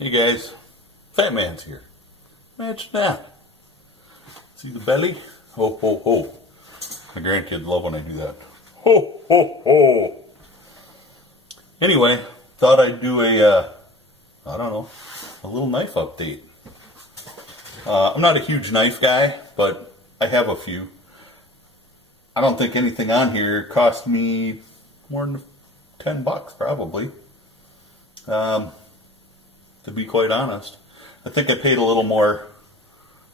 Hey guys, Fat Man's here. Imagine that. See the belly? Ho, ho, ho. My grandkids love when I do that. Ho, ho, ho. Anyway, thought I'd do a little knife update. I'm not a huge knife guy, but I have a few. I don't think anything on here cost me more than $10 probably. To be quite honest. I think I paid a little more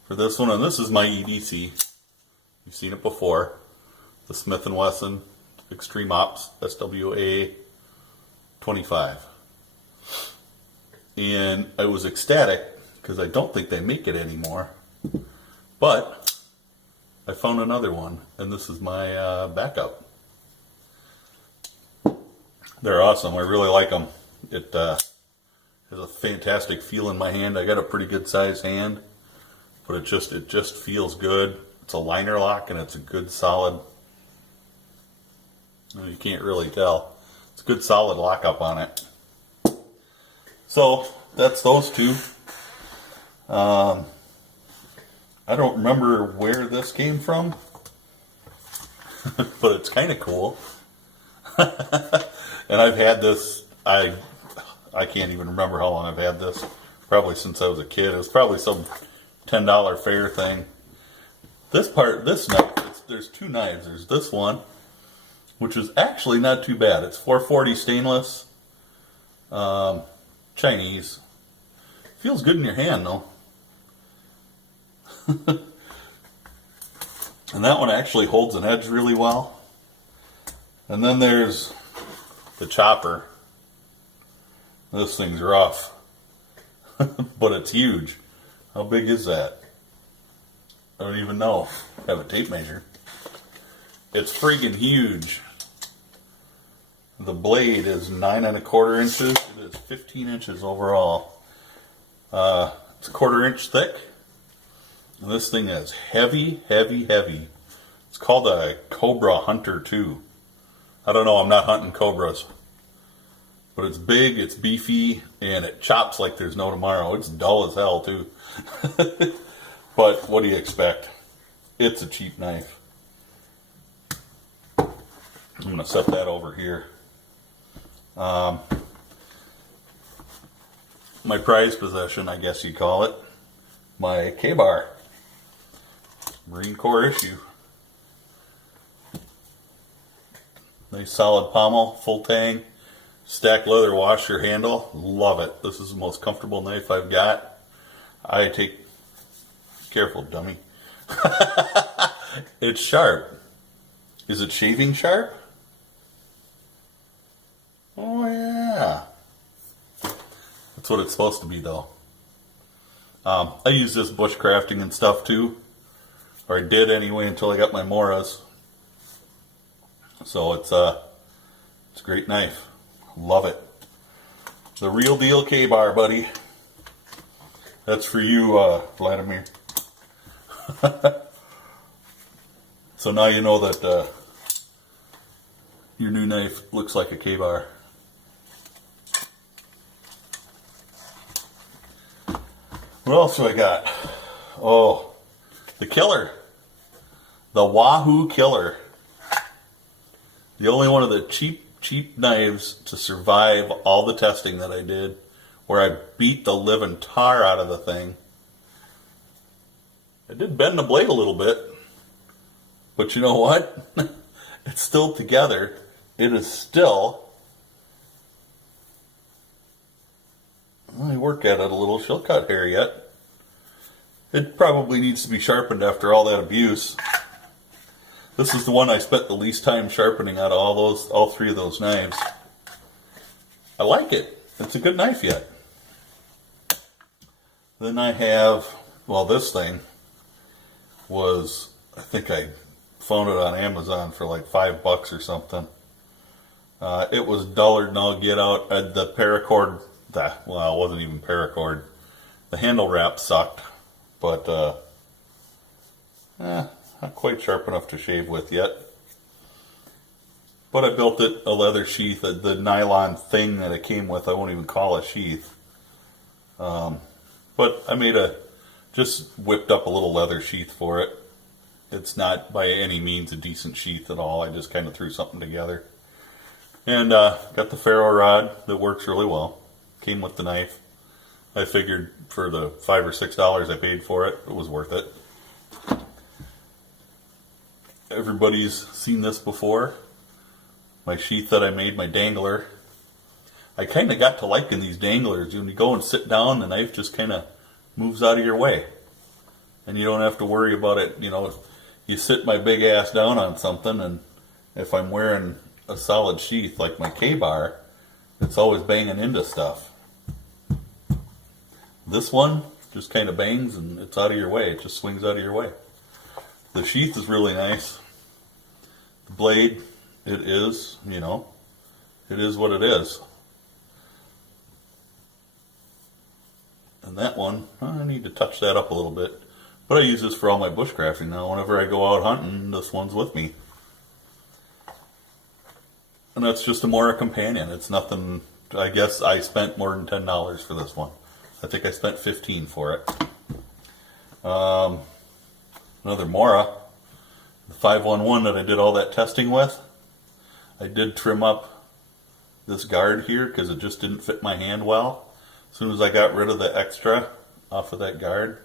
for this one, and this is my EDC. You've seen it before. The Smith & Wesson Extreme Ops SWA 25. And I was ecstatic because I don't think they make it anymore. But I found another one, and this is my backup. They're awesome. I really like them. It has a fantastic feel in my hand. I got a pretty good sized hand, but it just feels good. It's a liner lock, and it's a good solid. Well, you can't really tell. It's a good solid lockup on it. So that's those two. I don't remember where this came from, but it's kind of cool. And I've had this. I can't even remember how long I've had this. Probably since I was a kid. It was probably some $10 fair thing. This knife, there's two knives. There's this one, which is actually not too bad. It's 440 stainless, Chinese. Feels good in your hand though. And that one actually holds an edge really well. And then there's the chopper. This thing's rough, but it's huge. How big is that? I don't even know. I have a tape measure. It's freaking huge. The blade is 9 1/4 inches. It is 15 inches overall. It's a 1/4 inch thick. And this thing is heavy, heavy, heavy. It's called a Cobra Hunter 2. I don't know, I'm not hunting cobras. But it's big, it's beefy, and it chops like there's no tomorrow. It's dull as hell, too. But what do you expect? It's a cheap knife. I'm going to set that over here. My prized possession, I guess you call it. My K-Bar. Marine Corps issue. Nice solid pommel, full tang. Stack leather washer handle. Love it. This is the most comfortable knife I've got. Careful, dummy. It's sharp. Is it shaving sharp? Oh yeah. That's what it's supposed to be though. I use this bushcrafting and stuff too. Or I did anyway until I got my Moras. So it's a great knife. Love it. The real deal K-Bar, buddy. That's for you, Vladimir. So now you know that your new knife looks like a K-Bar. What else do I got? Oh, the Killer. The Wahoo Killer. The only one of the cheap knives to survive all the testing that I did, where I beat the living tar out of the thing. I did bend the blade a little bit, but you know what? It's still together. It is still, I work at it a little. She'll cut hair yet. It probably needs to be sharpened after all that abuse. This is the one I spent the least time sharpening out of all three of those knives. I like it. It's a good knife yet. Then I have, well, this thing was, I think I found it on Amazon for like $5 or something. It was duller than all get out. The paracord, well, it wasn't even paracord. The handle wrap sucked, but not quite sharp enough to shave with yet. But I built it a leather sheath, the nylon thing that it came with. I won't even call a sheath. But I just whipped up a little leather sheath for it. It's not by any means a decent sheath at all. I just kind of threw something together. And got the ferro rod that works really well. Came with the knife. I figured for the $5 or $6 I paid for it, it was worth it. Everybody's seen this before. My sheath that I made, my dangler. I kind of got to liking these danglers. When you go and sit down, the knife just kind of moves out of your way. And you don't have to worry about it. You know, you sit my big ass down on something, and if I'm wearing a solid sheath like my K-bar, it's always banging into stuff. This one just kind of bangs and it's out of your way. It just swings out of your way. The sheath is really nice. The blade, it is, you know, it is what it is. And that one, I need to touch that up a little bit. But I use this for all my bushcrafting now. Whenever I go out hunting, this one's with me. And that's just a more a companion. It's nothing, I guess I spent more than $10 for this one. I think I spent $15 for it. Another Mora, the 511 that I did all that testing with. I did trim up this guard here because it just didn't fit my hand well. As soon as I got rid of the extra off of that guard,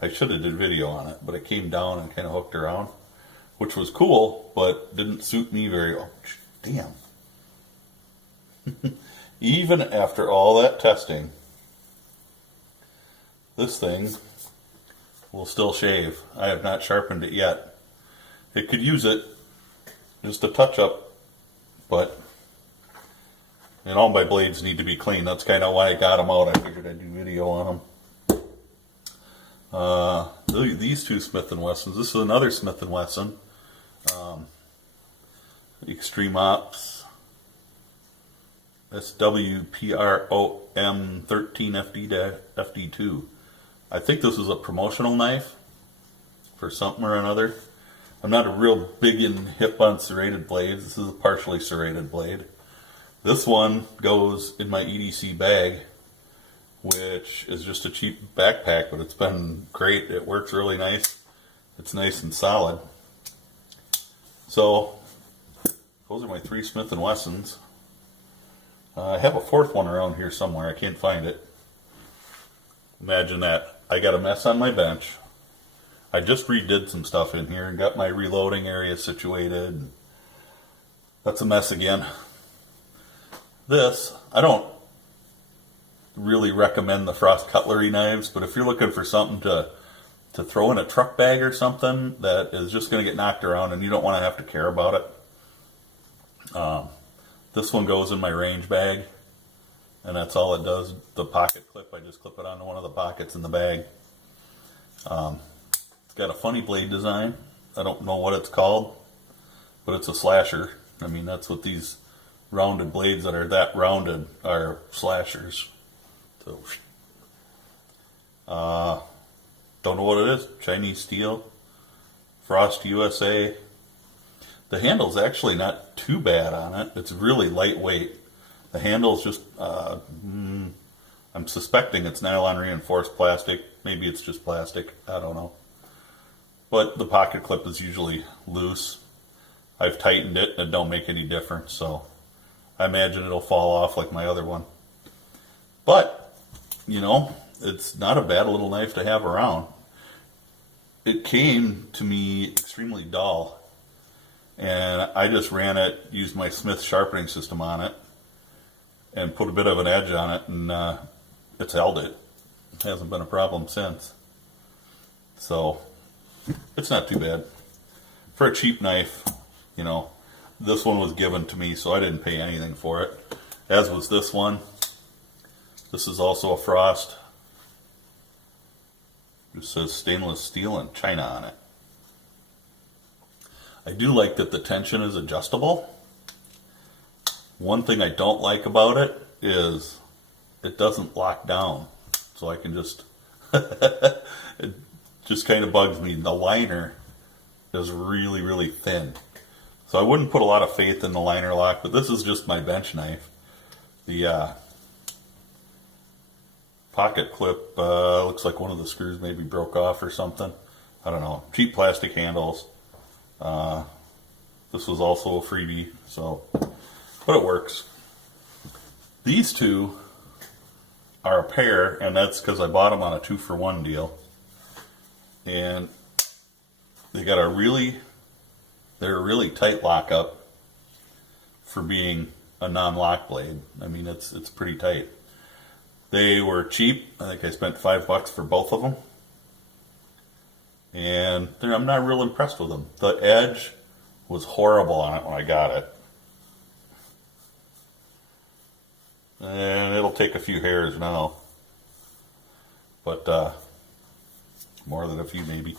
I should have did video on it, but it came down and kind of hooked around, which was cool, but didn't suit me very well. Damn. Even after all that testing, this thing will still shave. I have not sharpened it yet. It could use it, just a touch up, but and all my blades need to be clean. That's kind of why I got them out. I figured I'd do video on them. These two Smith & Wessons. This is another Smith & Wesson. Extreme Ops. That's WPROM 13 FD2. I think this is a promotional knife for something or another. I'm not a real big in hip on serrated blades. This is a partially serrated blade. This one goes in my EDC bag, which is just a cheap backpack, but it's been great. It works really nice. It's nice and solid. So those are my 3 Smith & Wessons. I have a 4th one around here somewhere. I can't find it. Imagine that. I got a mess on my bench. I just redid some stuff in here and got my reloading area situated. That's a mess again. This, I don't really recommend the Frost cutlery knives, but if you're looking for something to throw in a truck bag or something that is just going to get knocked around and you don't want to have to care about it, this one goes in my range bag, and that's all it does. The pocket clip, I just clip it onto one of the pockets in the bag. It's got a funny blade design. I don't know what it's called, but it's a slasher. I mean, that's what these rounded blades that are that rounded are, slashers. So, don't know what it is. Chinese steel. Frost USA. The handle's actually not too bad on it. It's really lightweight. The handle's just, I'm suspecting it's nylon reinforced plastic. Maybe it's just plastic. I don't know. But the pocket clip is usually loose. I've tightened it and it don't make any difference. So I imagine it'll fall off like my other one. But, you know, it's not a bad little knife to have around. It came to me extremely dull. And I just ran it, used my Smith sharpening system on it, and put a bit of an edge on it, and it's held it. It hasn't been a problem since. So, it's not too bad. For a cheap knife, you know, this one was given to me, so I didn't pay anything for it. As was this one. This is also a Frost. It says stainless steel and China on it. I do like that the tension is adjustable. One thing I don't like about it is it doesn't lock down. So I can just, it just kind of bugs me. The liner is really, really thin. So I wouldn't put a lot of faith in the liner lock, but this is just my bench knife. The pocket clip. Looks like one of the screws maybe broke off or something. I don't know. Cheap plastic handles. This was also a freebie, so, but it works. These two are a pair, and that's because I bought them on a 2-for-1 deal. And they got they're a really tight lockup for being a non-lock blade. I mean, it's pretty tight. They were cheap. I think I spent $5 for both of them. And I'm not real impressed with them. The edge was horrible on it when I got it. And it'll take a few hairs now. But more than a few maybe.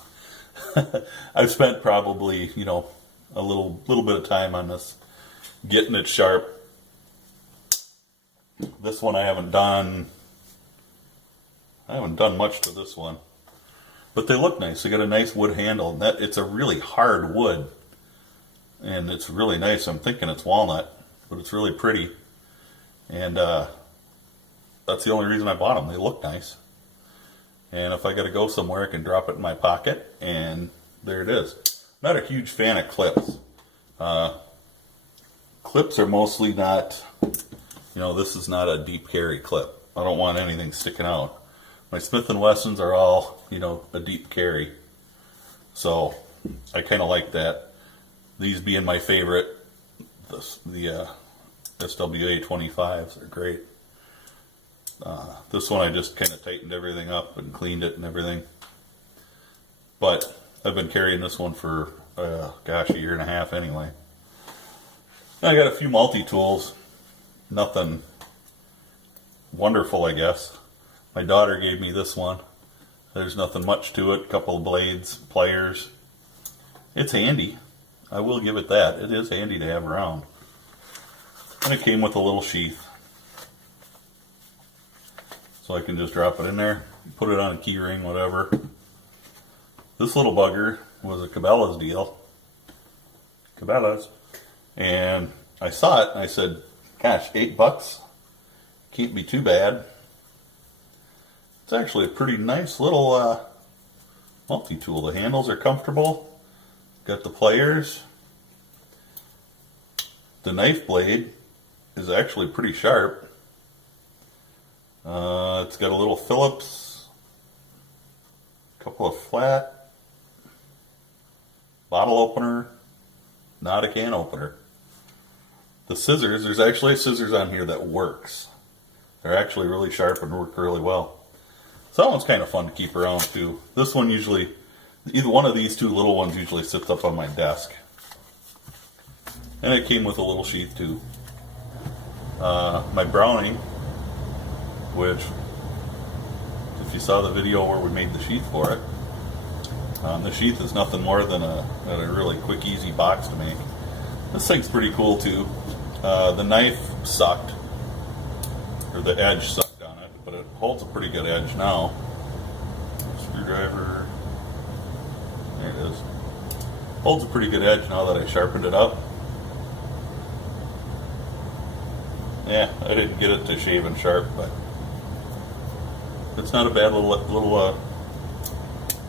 I've spent probably, a little bit of time on this, getting it sharp. This one I haven't done much to this one. But they look nice. They got a nice wood handle. And it's a really hard wood. And it's really nice. I'm thinking it's walnut, but it's really pretty. And that's the only reason I bought them. They look nice. And if I got to go somewhere, I can drop it in my pocket, and there it is. Not a huge fan of clips. Clips are mostly not, this is not a deep carry clip. I don't want anything sticking out. My Smith & Wessons are all, a deep carry. So I kind of like that. These being my favorite, the SWA 25s are great. This one I just kind of tightened everything up and cleaned it and everything. But I've been carrying this one for, a year and a half anyway. I got a few multi-tools. Nothing wonderful, I guess. My daughter gave me this one. There's nothing much to it. A couple of blades, pliers. It's handy. I will give it that. It is handy to have around. And it came with a little sheath. So I can just drop it in there, put it on a key ring, whatever. This little bugger was a Cabela's deal. Cabela's. And I saw it and I said, gosh, $8? Can't be too bad. It's actually a pretty nice little multi-tool. The handles are comfortable. Got the pliers. The knife blade is actually pretty sharp. It's got a little Phillips, a couple of flat, bottle opener, not a can opener. The scissors, there's actually scissors on here that works. They're actually really sharp and work really well. So that one's kind of fun to keep around too. This one usually, either one of these two little ones usually sits up on my desk. And it came with a little sheath too. My Browning, which, if you saw the video where we made the sheath for it, the sheath is nothing more than a really quick, easy box to make. This thing's pretty cool too. The knife sucked, or the edge sucked on it, but it holds a pretty good edge now. Screwdriver, there it is. Holds a pretty good edge now that I sharpened it up. Yeah, I didn't get it to shave and sharp, but it's not a bad little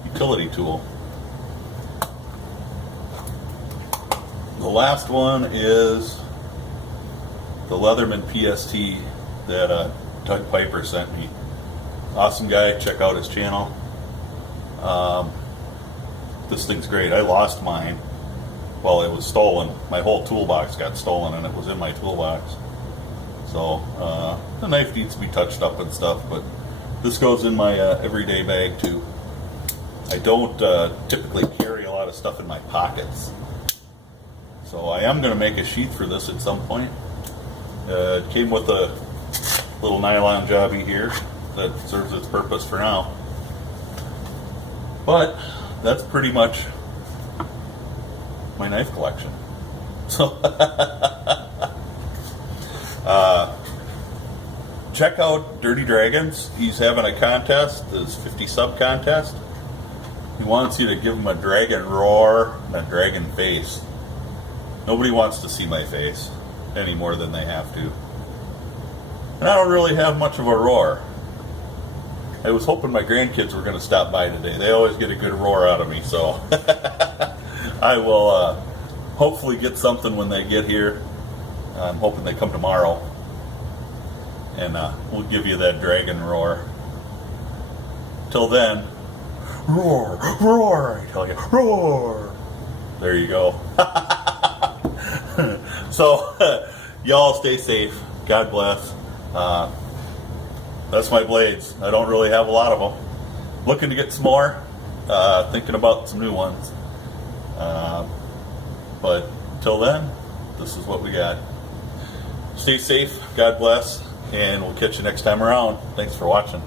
utility tool. The last one is the Leatherman PST that Doug Piper sent me. Awesome guy, check out his channel. This thing's great. I lost mine. Well, it was stolen. My whole toolbox got stolen and it was in my toolbox. So the knife needs to be touched up and stuff, but this goes in my everyday bag too. I don't typically carry a lot of stuff in my pockets. So I am going to make a sheath for this at some point. It came with a little nylon jobby here that serves its purpose for now. But that's pretty much my knife collection. So check out Dirty Dragons. He's having a contest, his 50 sub contest. He wants you to give him a dragon roar and a dragon face. Nobody wants to see my face any more than they have to. And I don't really have much of a roar. I was hoping my grandkids were going to stop by today. They always get a good roar out of me, so I will hopefully get something when they get here. I'm hoping they come tomorrow, and we'll give you that dragon roar. Till then, roar, roar, I tell you, roar. There you go. So, y'all stay safe. God bless. That's my blades. I don't really have a lot of them. Looking to get some more. Thinking about some new ones. But till then, this is what we got. Stay safe. God bless. And we'll catch you next time around. Thanks for watching.